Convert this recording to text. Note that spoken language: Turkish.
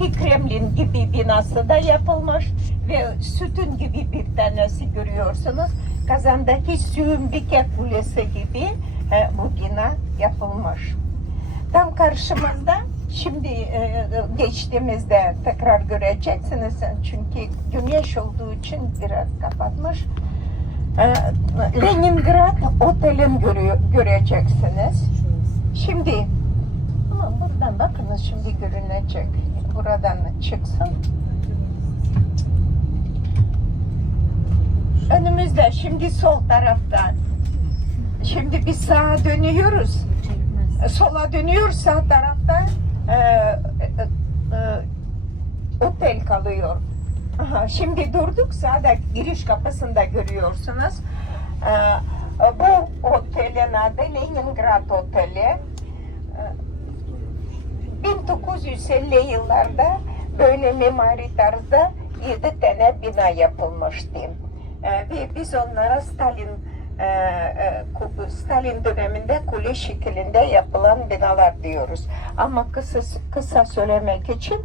eski Kremlin gibi binası da yapılmış ve sütun gibi bir tanesi görüyorsunuz. Kazandaki Sümbike Kulesi gibi e, bu bina yapılmış. Tam karşımızda şimdi e, geçtiğimizde tekrar göreceksiniz çünkü güneş olduğu için biraz kapatmış. E, Leningrad Otel'in görüyor, göreceksiniz. Şimdi ama buradan bakınız şimdi görünecek. Buradan çıksın. Önümüzde şimdi sol tarafta. Şimdi biz sağa dönüyoruz. Sola dönüyor sağ tarafta e, e, e, otel kalıyor. Aha, şimdi durduk sağda giriş kapısında görüyorsunuz. E, bu otelin adı Leningrad Oteli. E, 1950 yıllarda böyle mimari tarzda 7 tane bina yapılmıştı. Ee, ve biz onlara Stalin e, e, Stalin döneminde kule şeklinde yapılan binalar diyoruz. Ama kısa, kısa söylemek için